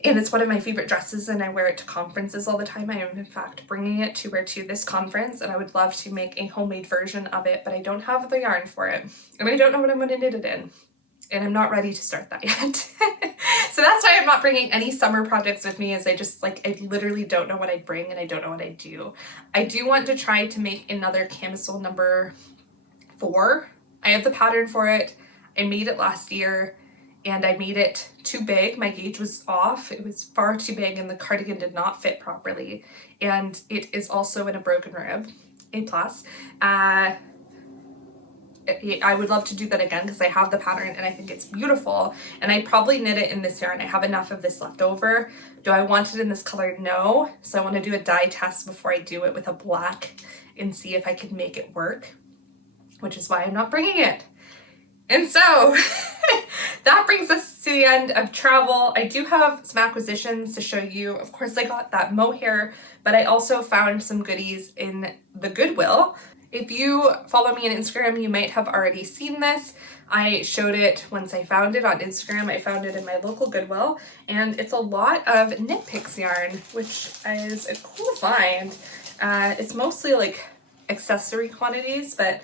And it's one of my favorite dresses, and I wear it to conferences all the time. I am in fact bringing it to wear to this conference, and I would love to make a homemade version of it, but I don't have the yarn for it. And I don't know what I'm going to knit it in. And I'm not ready to start that yet. So that's why I'm not bringing any summer projects with me, is I literally don't know what I'd bring, and I don't know what I'd do. I do want to try to make another camisole number 4. I have the pattern for it. I made it last year. And I made it too big. My gauge was off. It was far too big, and the cardigan did not fit properly. And it is also in a broken rib, A+. I would love to do that again because I have the pattern and I think it's beautiful. And I probably knit it in this yarn. I have enough of this left over. Do I want it in this color? No. So I want to do a dye test before I do it with a black and see if I can make it work, which is why I'm not bringing it. And so that brings us to the end of travel. I do have some acquisitions to show you. Of course, I got that mohair, but I also found some goodies in the Goodwill. If you follow me on Instagram, you might have already seen this. I showed it once I found it on Instagram. I found it in my local Goodwill, and it's a lot of Knit Picks yarn, which is a cool find. It's mostly like accessory quantities, but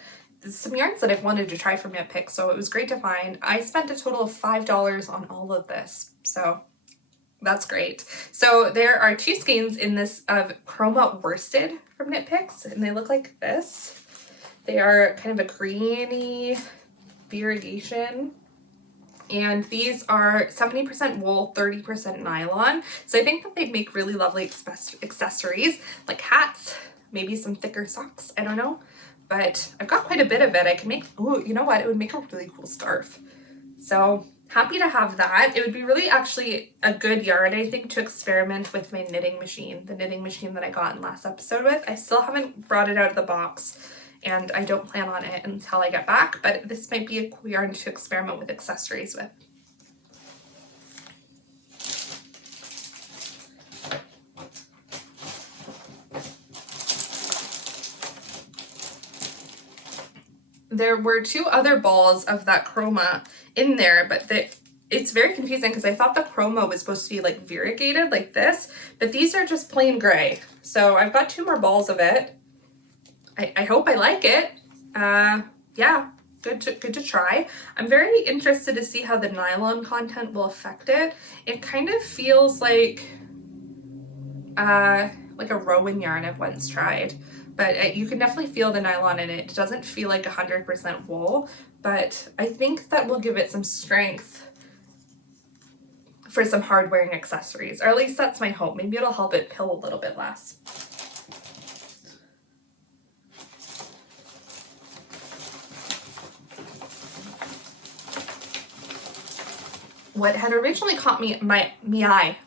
some yarns that I've wanted to try from Knit Picks, so it was great to find. I spent a total of $5 on all of this, so that's great. So there are 2 skeins in this of Chroma Worsted from Knit Picks, and they look like this. They are kind of a greeny variegation, and these are 70% wool, 30% nylon. So I think that they'd make really lovely accessories, like hats, maybe some thicker socks, I don't know. But I've got quite a bit of it. I can make, oh, you know what? It would make a really cool scarf. So happy to have that. It would be really actually a good yarn, I think, to experiment with my knitting machine, the knitting machine that I got in last episode with. I still haven't brought it out of the box, and I don't plan on it until I get back, but this might be a cool yarn to experiment with accessories with. There were 2 other balls of that chroma in there, but it's very confusing because I thought the chroma was supposed to be like variegated like this, but these are just plain gray. So I've got 2 more balls of it. I hope I like it. Yeah, good to try. I'm very interested to see how the nylon content will affect it. It kind of feels like a Rowan yarn I've once tried. But you can definitely feel the nylon in it. It doesn't feel like 100% wool, but I think that will give it some strength for some hard wearing accessories, or at least that's my hope. Maybe it'll help it pill a little bit less. What had originally caught my eye,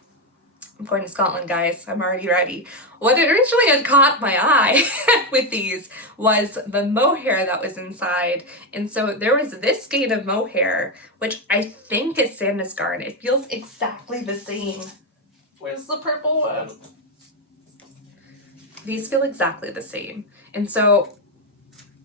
I'm going to Scotland, guys, I'm already ready. What originally had caught my eye with these was the mohair that was inside. And so there was this skein of mohair, which I think is Sandnes garn. It feels exactly the same. Where's the purple one? These feel exactly the same. And so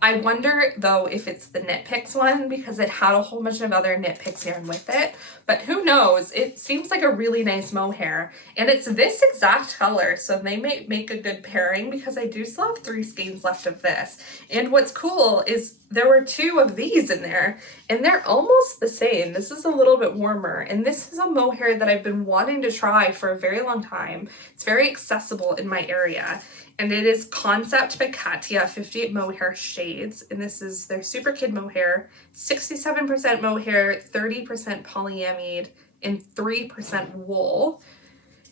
I wonder though if it's the Knit Picks one, because it had a whole bunch of other Knit Picks yarn with it, but who knows? It seems like a really nice mohair, and it's this exact color, so they may make a good pairing because I do still have 3 skeins left of this. And what's cool is there were 2 of these in there, and they're almost the same. This is a little bit warmer, and this is a mohair that I've been wanting to try for a very long time. It's very accessible in my area. And it is Concept by Katia, 58 mohair shades. And this is their Super Kid mohair, 67% mohair, 30% polyamide, and 3% wool.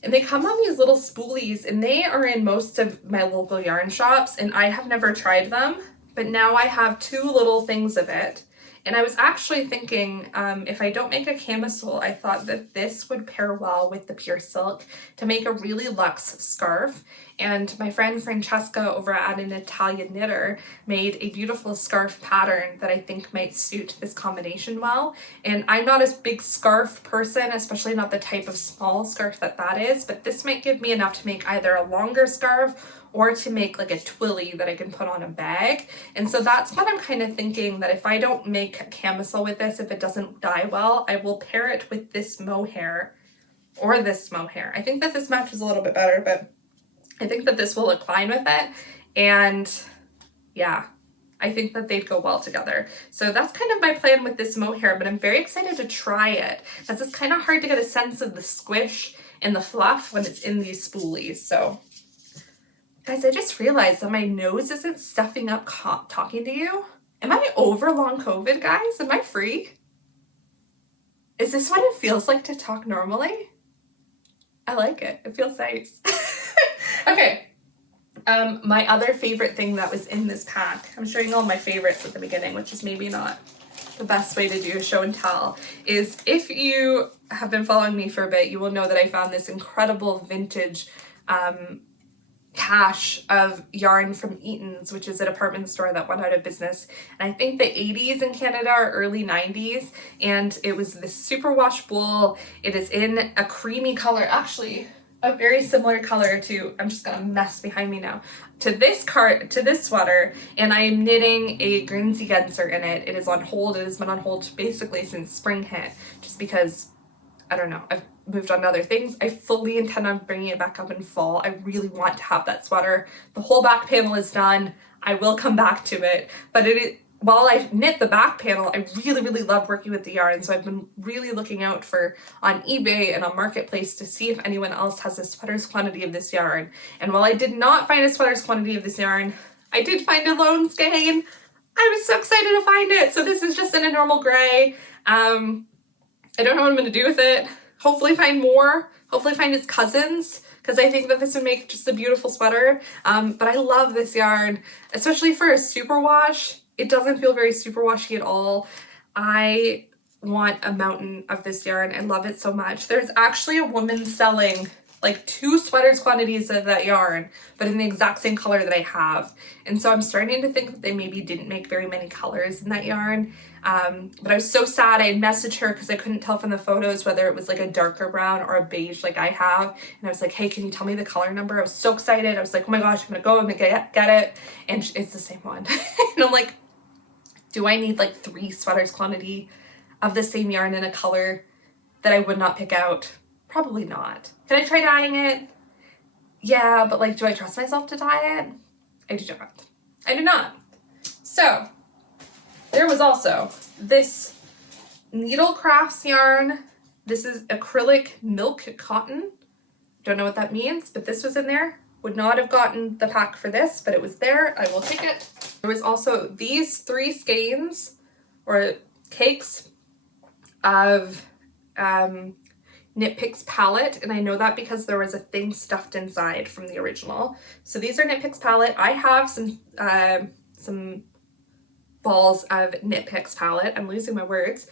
And they come on these little spoolies, and they are in most of my local yarn shops, and I have never tried them, but now I have 2 little things of it. And I was actually thinking, if I don't make a camisole, I thought that this would pair well with the pure silk to make a really luxe scarf. And my friend Francesca over at An Italian Knitter made a beautiful scarf pattern that I think might suit this combination well. And I'm not a big scarf person, especially not the type of small scarf that that is, but this might give me enough to make either a longer scarf or to make like a twilly that I can put on a bag. And so that's what I'm kind of thinking, that if I don't make a camisole with this, if it doesn't dye well, I will pair it with this mohair or this mohair. I think that this matches a little bit better, but I think that this will look fine with it. And yeah, I think that they'd go well together. So that's kind of my plan with this mohair, but I'm very excited to try it, because it's kind of hard to get a sense of the squish and the fluff when it's in these spoolies. So guys, I just realized that my nose isn't stuffing up talking to you. Am I over long COVID, guys? Am I free? Is this what it feels like to talk normally? I like it. It feels nice. Okay. My other favorite thing that was in this pack, I'm showing all my favorites at the beginning, which is maybe not the best way to do a show and tell, is if you have been following me for a bit, you will know that I found this incredible vintage cache of yarn from Eaton's, which is a department store that went out of business, and I think the 80s in Canada or early 90s, and it was this superwash wool. It is in a creamy color, actually a very similar color to, I'm just gonna mess behind me now, to this sweater, and I am knitting a Guernsey Genser in it. It is on hold. It has been on hold basically since spring hit, just because, I don't know, I've moved on to other things. I fully intend on bringing it back up in fall. I really want to have that sweater. The whole back panel is done. I will come back to it, but while I knit the back panel, I really, really love working with the yarn. So I've been really looking out on eBay and on Marketplace to see if anyone else has a sweater's quantity of this yarn. And while I did not find a sweater's quantity of this yarn, I did find a lone skein. I was so excited to find it. So this is just in a normal gray. I don't know what I'm going to do with it. Hopefully find more. Hopefully find its cousins, because I think that this would make just a beautiful sweater. But I love this yarn, especially for a superwash. It doesn't feel very superwashy at all. I want a mountain of this yarn. I love it so much. There's actually a woman selling like 2 sweaters quantities of that yarn, but in the exact same color that I have. And so I'm starting to think that they maybe didn't make very many colors in that yarn. But I was so sad. I messaged her because I couldn't tell from the photos whether it was like a darker brown or a beige like I have. And I was like, hey, can you tell me the color number? I was so excited. I was like, oh my gosh, I'm gonna go and get it. And it's the same one. And I'm like, do I need like 3 sweaters quantity of the same yarn in a color that I would not pick out? Probably not. Can I try dyeing it? Yeah, but like, do I trust myself to dye it? I do not. I do not. So there was also this needle crafts yarn. This is acrylic milk cotton. Don't know what that means, but this was in there. Would not have gotten the pack for this, but it was there. I will take it. There was also these 3 skeins or cakes of Knit Picks palette, and I know that because there was a thing stuffed inside from the original. So these are Knit Picks palette. I have some balls of Knit Picks palette. I'm losing my words.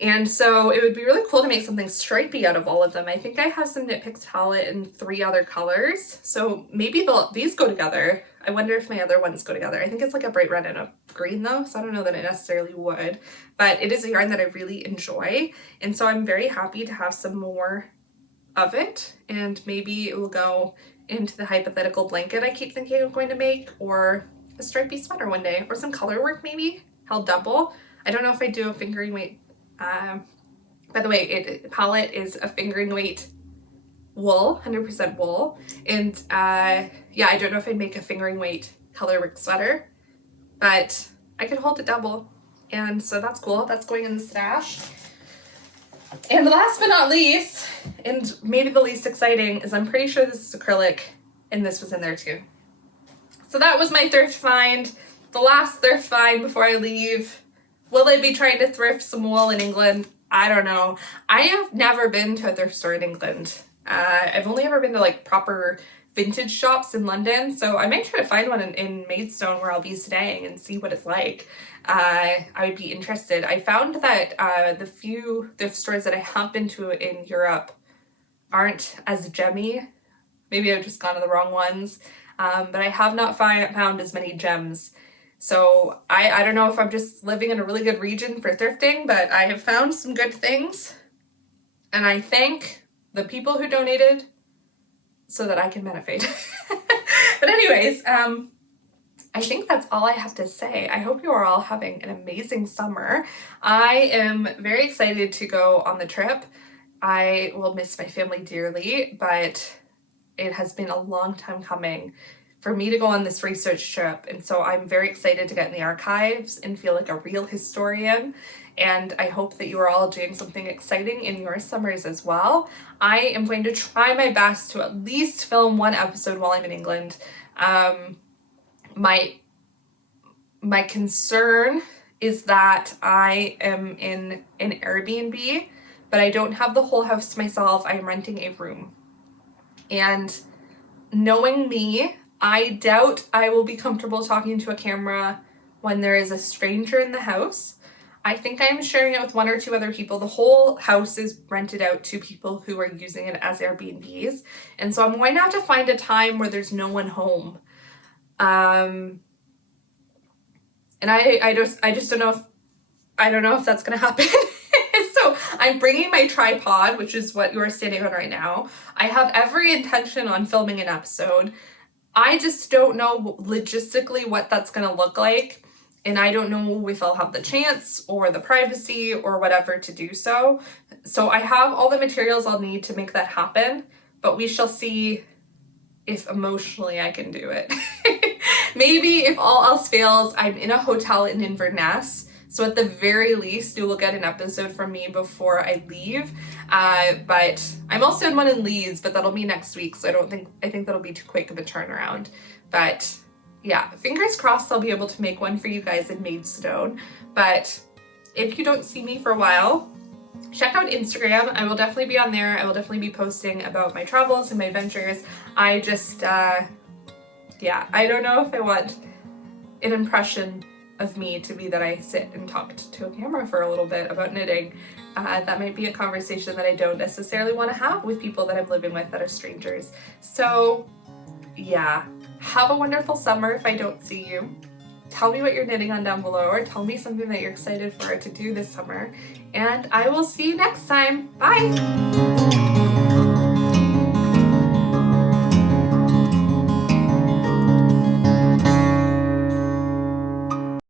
And so it would be really cool to make something stripy out of all of them. I think I have some Knit Picks palette in 3 other colors. So maybe these go together. I wonder if my other ones go together. I think it's like a bright red and a green though, so I don't know that it necessarily would. But it is a yarn that I really enjoy. And so I'm very happy to have some more of it. And maybe it will go into the hypothetical blanket I keep thinking I'm going to make, or a stripy sweater one day, or some color work maybe, held double. I don't know if I do a fingering weight. By the way, palette is a fingering weight wool, 100% wool, and yeah, I don't know if I'd make a fingering weight color work sweater, but I could hold it double, and so that's cool. That's going in the stash. And last but not least, and maybe the least exciting, is I'm pretty sure this is acrylic, and this was in there too. So that was my thrift find, the last thrift find before I leave. Will I be trying to thrift some wool in England? I don't know. I have never been to a thrift store in England. I've only ever been to like proper vintage shops in London, so I might try to find one in Maidstone where I'll be staying and see what it's like. I would be interested. I found that the few thrift stores that I have been to in Europe aren't as gemmy. Maybe I've just gone to the wrong ones, but I have not found as many gems. So I don't know if I'm just living in a really good region for thrifting, but I have found some good things, and I thank the people who donated so that I can benefit. But anyways, I think that's all I have to say. I hope you are all having an amazing summer. I am very excited to go on the trip. I will miss my family dearly, but it has been a long time coming for me to go on this research trip, and so I'm very excited to get in the archives and feel like a real historian, and I hope that you are all doing something exciting in your summers as well. I am going to try my best to at least film one episode while I'm in England. My concern is that I am in an Airbnb, but I don't have the whole house to myself. I am renting a room. And knowing me, I doubt I will be comfortable talking to a camera when there is a stranger in the house. I think I'm sharing it with one or two other people. The whole house is rented out to people who are using it as Airbnbs. And so I'm going to have to find a time where there's no one home. And I just don't know if that's going to happen. So I'm bringing my tripod, which is what you're standing on right now. I have every intention on filming an episode. I just don't know logistically what that's going to look like. And I don't know if I'll have the chance or the privacy or whatever to do so. So I have all the materials I'll need to make that happen, but we shall see if emotionally I can do it. Maybe if all else fails, I'm in a hotel in Inverness. So at the very least, you will get an episode from me before I leave. But I'm also in one in Leeds, but that'll be next week. So I think that'll be too quick of a turnaround. But yeah, fingers crossed I'll be able to make one for you guys in Maidstone. But if you don't see me for a while, check out Instagram. I will definitely be on there. I will definitely be posting about my travels and my adventures. I just, I don't know if I want an impression of me to be that I sit and talk to a camera for a little bit about knitting. That might be a conversation that I don't necessarily want to have with people that I'm living with that are strangers. So yeah, have a wonderful summer if I don't see you. Tell me what you're knitting on down below, or tell me something that you're excited for to do this summer. And I will see you next time. Bye!